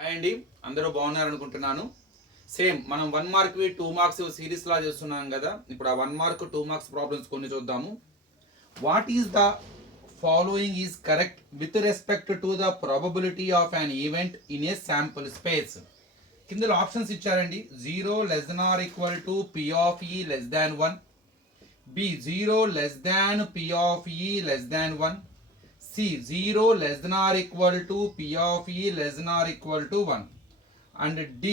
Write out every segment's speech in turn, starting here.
Hi అండి, అందరూ బాగున్నారు అనుకుంటున్నాను. సేమ్ మనం 1 మార్క్ 2 మార్క్స్ సిరీస్ లా చేస్తున్నాం కదా. ఇప్పుడు ఆ 1 మార్క్ 2 మార్క్స్ ప్రాబ్లమ్స్ కొన్ని చూద్దాము. What is the following is correct with respect to the probability of an event in a sample space. కింద ఆప్షన్స్ ఇచ్చారండి. 0 less than or equal to P of E less than 1, B 0 less than P of E less than 1, C 0 less than or equal to P of E less than or equal to 1, and D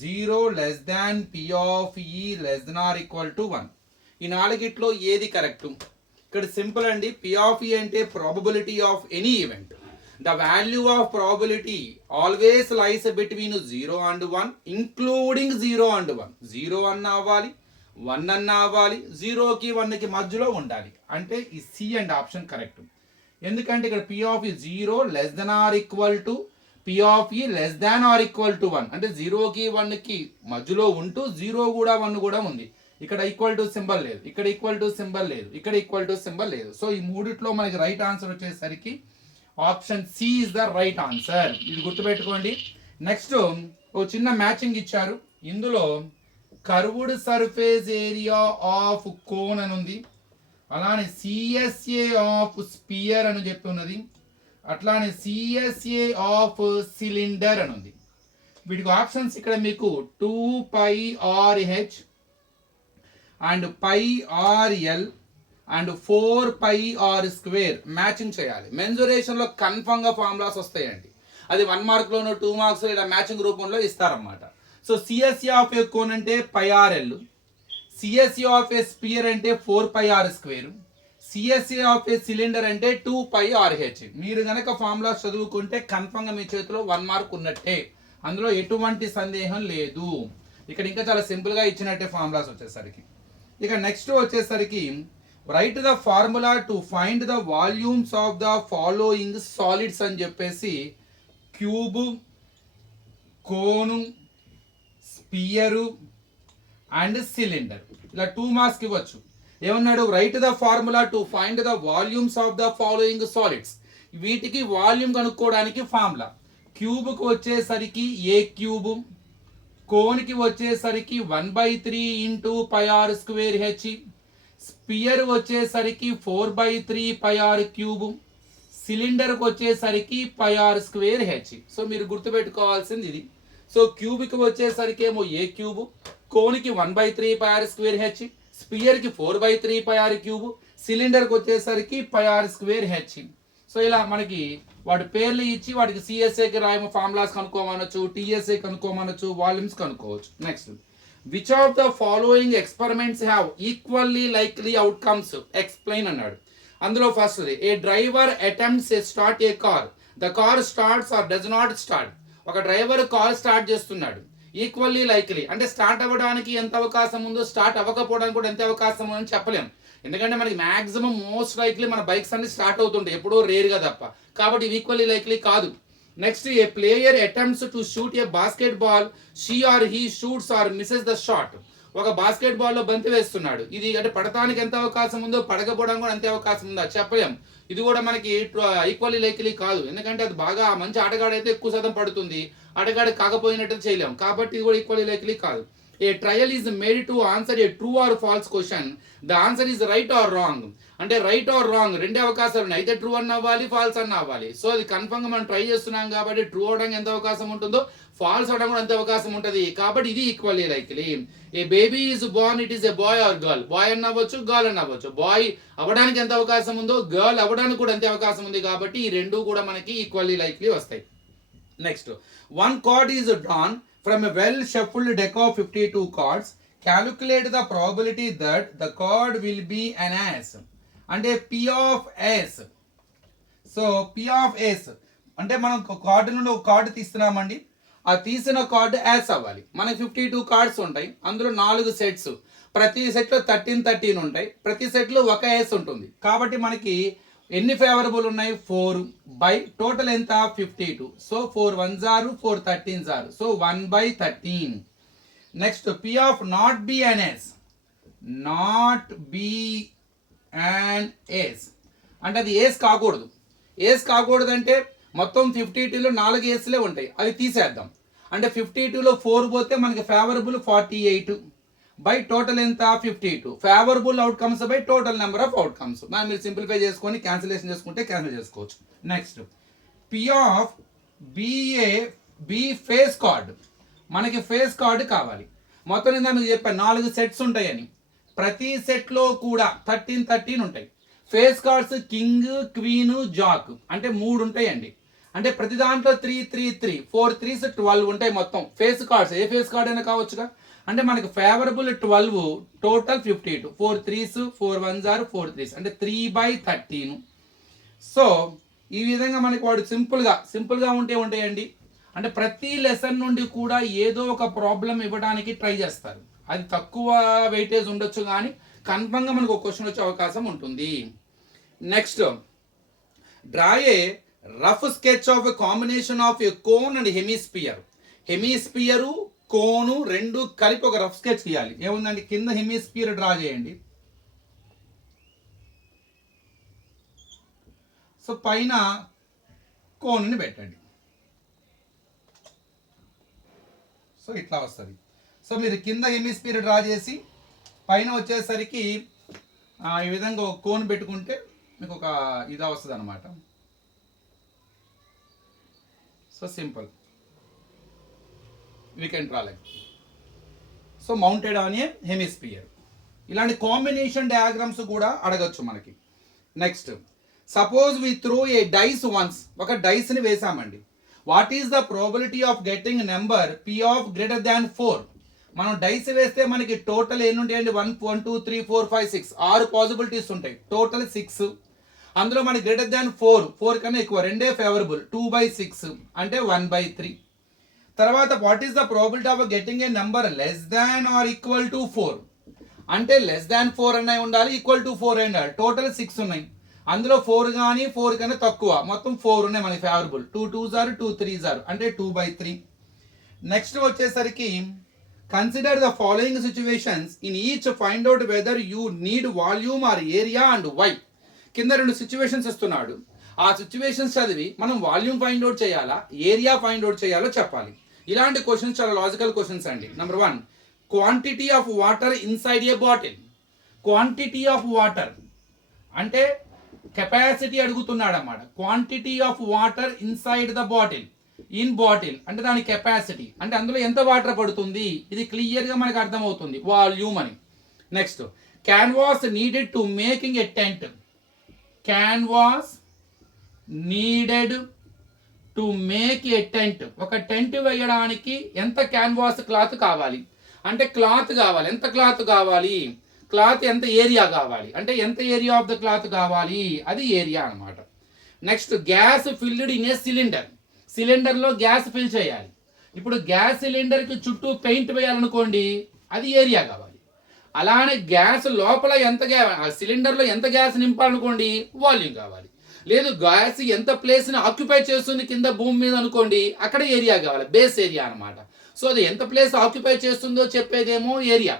0 less than P of E less than or equal to 1. ఈ నాలుగిట్లో ఏది correct? ఇక్కడ simple అండి. P of E అంటే probability of any event. The value of probability always lies between 0 and 1 including 0 and 1. 0 అన్న అవ్వాలి, 1 అన్న అవ్వాలి, 0కి 1కి మధ్యలో ఉండాలి. అంటే ఈ సి అండ్ ఆప్షన్ కరెక్ట్. ఎందుకంటే ఇక్కడ P of E 0 less than or equal to P of E less than or equal to 1, అంటే 0కి 1కి మధ్యలో ఉంటూ 0 కూడా 1 కూడా ఉంది. ఇక్కడ ఈక్వల్ టు సింబల్ లేదు, ఇక్కడ ఈక్వల్ టు సింబల్ లేదు, ఇక్కడ ఈక్వల్ టు సింబల్ లేదు. సో ఈ మూడిట్లో మనకి రైట్ ఆన్సర్ వచ్చేసరికి option C is the right answer. ఇది గుర్తుపెట్టుకోండి. నెక్స్ట్ ఓ చిన్న మ్యాచింగ్ ఇచ్చారు. ఇందులో curved surface area of cone అని ఉంది, అలానే సిఎస్ఏ ఆఫ్ స్పియర్ అని చెప్పి ఉన్నది, అట్లానే సిఎస్ఏ ఆఫ్ సిలిండర్ అని ఉంది. వీటికి ఆప్షన్స్ ఇక్కడ మీకు 2πRH and πRL and 4πR² matching చేయాలి. మెన్జురేషన్లో కన్ఫర్మ్గా ఫార్ములాస్ వస్తాయండి. అది 1 మార్క్లోనూ 2 మార్క్స్ ఇలా మ్యాచింగ్ రూపంలో ఇస్తారన్నమాట. So CSA of a cone అంటే πRL, CSA of A spear అంటే 4πR², CSA of A cylinder అంటే 2πRH. మీరు కనుక ఫార్ములా చదువుకుంటే కన్ఫర్మ్గా మీ చేతిలో 1 మార్క్ ఉన్నట్టే, అందులో ఎటువంటి సందేహం లేదు. ఇక్కడ ఇంకా చాలా సింపుల్గా ఇచ్చినట్టే ఫార్ములాస్ వచ్చేసరికి. ఇక నెక్స్ట్ వచ్చేసరికి right the formula to find the volumes of the following solids అని చెప్పేసి క్యూబు, కోను, స్పియరు అండ్ సిలిండర్ ఇలా 2 మార్క్స్కి ఇవ్వచ్చు. ఏమన్నాడు? Right the formula to find the volumes of the following solids. వీటికి వాల్యూమ్ కనుక్కోవడానికి ఫార్ములా. క్యూబ్కి వచ్చేసరికి ఏ క్యూబు, కోన్కి వచ్చేసరికి 1/3 ఇంటూ πR²H, స్పియర్ వచ్చేసరికి 4/3 πR³, సిలిండర్కి వచ్చేసరికి πR²H. సో మీరు గుర్తుపెట్టుకోవాల్సింది ఇది. సో క్యూబ్కి వచ్చేసరికి ఏమో ఏ క్యూబు, కోన్కి 1/3 πR²H, స్పియర్కి 4/3 πR³, సిలిండర్కి వచ్చేసరికి πR²H. సో ఇలా మనకి వాటి పేర్లు ఇచ్చి వాటికి సిఎస్ఏకి రాయము ఫార్ములాస్ కనుక్కోమనొచ్చు, టీఎస్ఏ కనుక్కోమనొచ్చు, వాల్యూమ్స్ కనుక్కోవచ్చు. Next, which of the following experiments have equally likely outcomes explain అన్నాడు. అందులో first, A driver attempts A start A car, the car starts or does not start. ఒక డ్రైవర్ కార్ స్టార్ట్ చేస్తున్నాడు, equally likely అంటే start అవ్వడానికి ఎంత అవకాశం ఉందో start అవ్వకపోవడానికి కూడా ఎంత అవకాశం ఉందని చెప్పలేము. ఎందుకంటే మనకి మ్యాక్సిమం మోస్ట్ లైక్లీ మన బైక్స్ అన్ని స్టార్ట్ అవుతుంటాయి, ఎప్పుడో రేర్గా తప్ప. కాబట్టి ఈక్వల్లీ లైక్లీ కాదు. Next, a player attempts to shoot a basketball, she or he shoots or misses the shot. ఒక బాస్కెట్ బాల్లో బంతి వేస్తున్నాడు, ఇది అంటే పడటానికి ఎంత అవకాశం ఉందో పడకపోవడానికి కూడా అంతే అవకాశం ఉందో చెప్పలేం. ఇది కూడా మనకి ఈక్వల్లీ లైక్లీ కాదు, ఎందుకంటే అది బాగా మంచి ఆటగాడైతే ఎక్కువ శాతం పడుతుంది, ఆటగాడు కాకపోయినట్టు చేయలేం. కాబట్టి ఇది కూడా ఈక్వల్లీ లైక్లీ కాదు. A trial is made to answer a true or false question, the answer is right or wrong. అంటే రైట్ ఆర్ రాంగ్ రెండే అవకాశాలు ఉన్నాయి, అయితే ట్రూ అన్న అవ్వాలి, ఫాల్స్ అన్న అవ్వాలి. సో అది కన్ఫర్మ్గా మనం ట్రై చేస్తున్నాం కాబట్టి ట్రూ అవడానికి ఎంత అవకాశం ఉంటుందో ఫాల్స్ అవడం కూడా ఎంత అవకాశం ఉంటుంది. కాబట్టి ఇది equally likely. A baby is born, it is a boy or girl. Boy అన్న అవ్వచ్చు, గర్ల్ అన్న అవ్వచ్చు. బాయ్ అవ్వడానికి ఎంత అవకాశం ఉందో గర్ల్ అవ్వడానికి కూడా ఎంత అవకాశం ఉంది. కాబట్టి ఈ రెండు కూడా మనకి ఈక్వల్లీ లైక్లీ వస్తాయి. Next, one card is drawn from a well shuffled deck of 52 cards. Calculate the probability that the card will be an ace. అంటే P of S. So P of S అంటే మనం card నుండి ఒక card తీస్తున్నామండి, ఆ తీసిన card as అవ్వాలి. మనకి 52 cards ఉంటాయి, అందులో 4 సెట్స్, ప్రతి సెట్లో 13 ఉంటాయి, ప్రతి సెట్లో ఒక యాస్ ఉంటుంది. కాబట్టి మనకి ఎన్ని ఫేవరబుల్ ఉన్నాయి? 4 బై టోటల్ ఎంత? 52. So 4 1s are 4 13s are, so 1/13. Next, P of not B an S. Not B and ace అంటే అది ఏస్ కాకూడదు. ఏస్ కాకూడదు అంటే మొత్తం 52లో 4 ఏస్లే ఉంటాయి, అవి తీసేద్దాం. అంటే 52లో 4 పోతే మనకి ఫేవరబుల్ 48 బై టోటల్ ఎంత 52. Favourable outcomes by total number of outcomes. దాన్ని మీరు సింప్లిఫై చేసుకొని క్యాన్సిలేషన్ చేసుకుంటే క్యాన్సిల్ చేసుకోవచ్చు. Next P of B face card. మనకి ఫేస్ కార్డు కావాలి. మొత్తం నేను మీకు చెప్పాను 4 సెట్స్ ఉంటాయని. ప్రతి సెట్లో కూడా 13 ఉంటాయి. Face cards king, queen, Jack అంటే 3 ఉంటాయండి. అంటే ప్రతి దాంట్లో 3 4 3s 12 ఉంటాయి మొత్తం ఫేస్ కార్డ్స్. ఏ ఫేస్ కార్డ్ అయినా కావచ్చుగా. అంటే మనకి favourable 12, total 52. 4 3s 4 1s 4 3s అంటే 3/13. సో ఈ విధంగా మనకి వాడు సింపుల్గా ఉంటాయండి. అంటే ప్రతి లెసన్ నుండి కూడా ఏదో ఒక ప్రాబ్లం ఇవ్వడానికి ట్రై చేస్తారు. అది తక్కువ వెయిటేజ్ ఉండొచ్చు కానీ కన్ఫర్మ్గా మనకు ఒక క్వశ్చన్ వచ్చే అవకాశం ఉంటుంది. Next draw a rough sketch of a combination of a cone and hemisphere. Hemisphere cone రెండు కలిపి ఒక రఫ్ స్కెచ్ గీయాలి. ఏముందండి, కింద హెమిస్పియర్ డ్రా చేయండి. సో పైన కోన్ని పెట్టండి. సో ఇట్లా వస్తుంది. సో మీరు కింద హెమిస్పియర్ డ్రా చేసి పైన వచ్చేసరికి ఈ విధంగా ఒక కోన్ పెట్టుకుంటే మీకు ఒక ఇదా వస్తుంది అనమాట. So simple, we can draw like. So mounted on a hemisphere. ఇలాంటి కాంబినేషన్ డయాగ్రామ్స్ కూడా అడగచ్చు మనకి. Next suppose we throw a dice once. ఒక డైస్ని వేసామండి. What is the probability of getting number P of greater than 4. మనం dice వేస్తే మనకి టోటల్ ఎన్ని ఉంటాయండి, 1 2 3 4 5 6 6 పాసిబిలిటీస్ ఉంటాయి. టోటల్ 6. అందులో మనకి గ్రేటర్ దాన్ 4 కన్నా ఎక్కువ, రెండే ఫేవరబుల్, 2/6 అంటే 1/3. తర్వాత what is the probability of getting a number less than or equal to 4. అంటే లెస్ దాన్ 4 అన్నవి ఉండాలి, ఈక్వల్ టు 4 ఉండాలి. టోటల్ 6 ఉన్నాయి. అందులో 4 కానీ 4 కన్నా తక్కువ, మొత్తం 4 ఉన్నాయి మనకి ఫేవరబుల్. 2 2s 2 3s అంటే 2/3. నెక్స్ట్ వచ్చేసరికి consider the following situations in each find out whether you need volume or area and why. కింద 2 సిచ్యువేషన్స్ ఇస్తున్నాడు. ఆ సిచ్యువేషన్స్ చదివి మనం వాల్యూమ్ ఫైండ్ అవుట్ చేయాలా, ఏరియా ఫైండ్ అవుట్ చేయాలో చెప్పాలి. ఇలాంటి క్వశ్చన్స్ చాలా లాజికల్ క్వశ్చన్స్ అండి. Number 1, quantity of water inside a bottle. Quantity of water అంటే కెపాసిటీ అడుగుతున్నాడు అన్నమాట. Quantity of water inside the bottle. In bottle అంటే దాని కెపాసిటీ, అంటే అందులో ఎంత వాటర్ పడుతుంది, ఇది క్లియర్గా మనకు అర్థమవుతుంది, వాల్యూమ్ అని. Next canvas needed to making a tent. Canvas needed to make a tent. ఒక టెంట్ వేయడానికి ఎంత క్యాన్వాస్ క్లాత్ కావాలి, అంటే క్లాత్ కావాలి. ఎంత క్లాత్ కావాలి, క్లాత్ ఎంత ఏరియా కావాలి, అంటే ఎంత ఏరియా ఆఫ్ ద క్లాత్ కావాలి, అది ఏరియా అనమాట. Next gas filled in a cylinder. సిలిండర్లో గ్యాస్ ఫిల్ చేయాలి. ఇప్పుడు గ్యాస్ సిలిండర్కి చుట్టూ పెయింట్ వేయాలనుకోండి, అది ఏరియా కావాలి. అలానే గ్యాస్ లోపల ఎంత సిలిండర్లో ఎంత గ్యాస్ నింపాలనుకోండి, వాల్యూమ్ కావాలి. లేదు గ్యాస్ ఎంత ప్లేస్ని ఆక్యుపై చేస్తుంది కింద భూమి మీద అనుకోండి, అక్కడ ఏరియా కావాలి, బేస్ ఏరియా అనమాట. సో అది ఎంత ప్లేస్ ఆక్యుపై చేస్తుందో చెప్పేదేమో ఏరియా.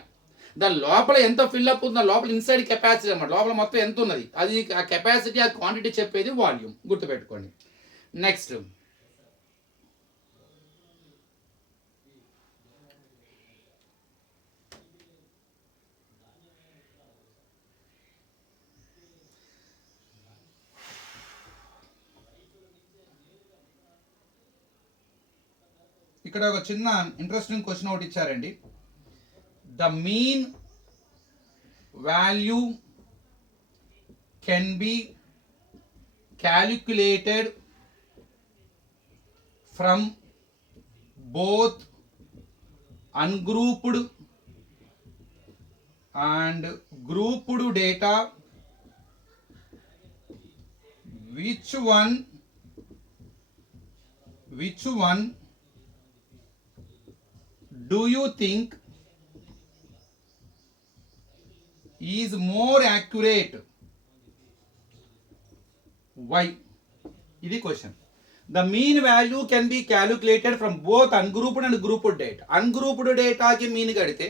దాని లోపల ఎంత ఫిల్అప్ ఉందో, లోపల ఇన్సైడ్ కెపాసిటీ అనమాట, లోపల మొత్తం ఎంత ఉన్నది, అది ఆ కెపాసిటీ, ఆ క్వాంటిటీ చెప్పేది వాల్యూమ్. గుర్తుపెట్టుకోండి. నెక్స్ట్ ఇక్కడ ఒక చిన్న ఇంట్రెస్టింగ్ క్వశ్చన్ ఒకటి ఇచ్చారండి. The mean value can be calculated from both ungrouped and grouped data. Which one do you think is more accurate? Why? ఇది question. The mean value can be calculated from both ungrouped and grouped data. Ungrouped డేటాకి mean కడితే,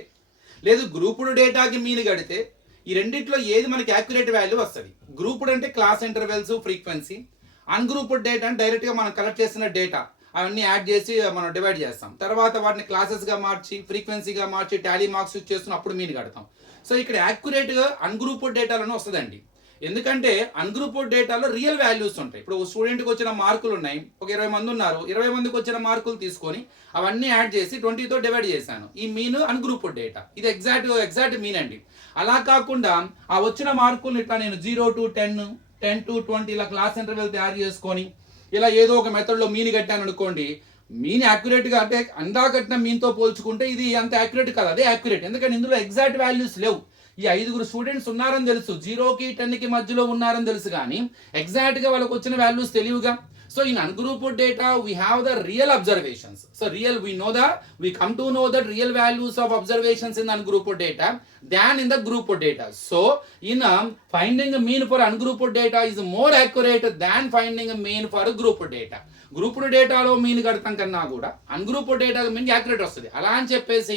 లేదు grouped డేటాకి mean కడితే, ఈ రెండిట్లో ఏది మనకి accurate value వస్తుంది. గ్రూప్డ్ అంటే class intervals, frequency. Ungrouped data అంటే డైరెక్ట్గా మనం కలెక్ట్ చేసిన డేటా అవన్నీ యాడ్ చేసి మనం డివైడ్ చేస్తాం. తర్వాత వాటిని క్లాసెస్గా మార్చి ఫ్రీక్వెన్సీగా మార్చి టాలీ మార్క్స్ చేస్తున్న అప్పుడు మీన్ కడతాం. సో ఇక్కడ యాక్యురేట్గా అన్గ్రూప్డ్ డేటాలోనే వస్తుందండి. ఎందుకంటే అన్గ్రూప్డ్ డేటాలో రియల్ వాల్యూస్ ఉంటాయి. ఇప్పుడు స్టూడెంట్కి వచ్చిన మార్కులు ఉన్నాయి, ఒక 20 మంది ఉన్నారు, 20 మందికి వచ్చిన మార్కులు తీసుకొని అవన్నీ యాడ్ చేసి 20తో డివైడ్ చేశాను. ఈ మీన్ అన్గ్రూప్డ్ డేటా. ఇది ఎగ్జాక్ట్ మీన్ అండి. అలా కాకుండా ఆ వచ్చిన మార్కులు ఇట్లా నేను 0 to 10, 10 to 20 ఇలా క్లాస్ ఇంటర్వెల్ తయారు చేసుకొని ఇలా ఏదో ఒక మెథడ్లో మీన్ కట్టాను అనుకోండి, మీన్ యాక్యురేట్గా అంటే అందా కట్టిన మీన్తో పోల్చుకుంటే ఇది అంత యాక్యురేట్ కాదు, అదే యాక్యురేట్. ఎందుకంటే ఇందులో ఎగ్జాక్ట్ వాల్యూస్ లేవు. ఈ 5 స్టూడెంట్స్ ఉన్నారని తెలుసు, 0కి 10కి మధ్యలో ఉన్నారని తెలుసు, కానీ ఎగ్జాక్ట్గా వాళ్ళకి వచ్చిన వాల్యూస్ తెలియవుగా. So in ungrouped data we have the real observations. So we come to know the real values of observations in ungrouped data than in the grouped data. So in finding a mean for ungrouped data is more accurate than finding a mean for a grouped data. Grouped డేటాలో mean కడతాం కన్నా కూడా ungrouped data mean accurate వస్తుంది. అలా అని చెప్పేసి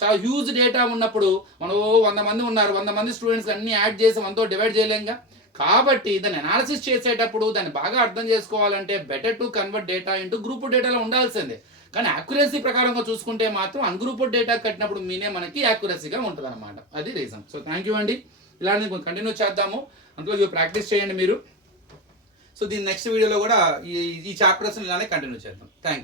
చాలా huge data ఉన్నప్పుడు మనం 100 మంది ఉన్నారు, 100 మంది స్టూడెంట్స్ అన్ని యాడ్ చేసి 100తో డివైడ్ చేయలేంగా. కాబట్టి దాన్ని అనాలిసిస్ చేసేటప్పుడు దాన్ని బాగా అర్థం చేసుకోవాలంటే better to convert data into group డేటాలో ఉండాల్సిందే. కానీ యాక్యురసీ ప్రకారంగా చూసుకుంటే మాత్రం అన్గ్రూప్డ్ డేటా కట్టినప్పుడు మీనే మనకి యాక్యురసీగా ఉంటుంది అనమాట. అది రీజన్. సో థ్యాంక్ యూ అండి. ఇలాంటి కంటిన్యూ చేద్దాము, అందులో ప్రాక్టీస్ చేయండి మీరు. సో దీని నెక్స్ట్ వీడియోలో కూడా ఈ చాప్టర్స్ ఇలానే కంటిన్యూ చేద్దాం. Thank you.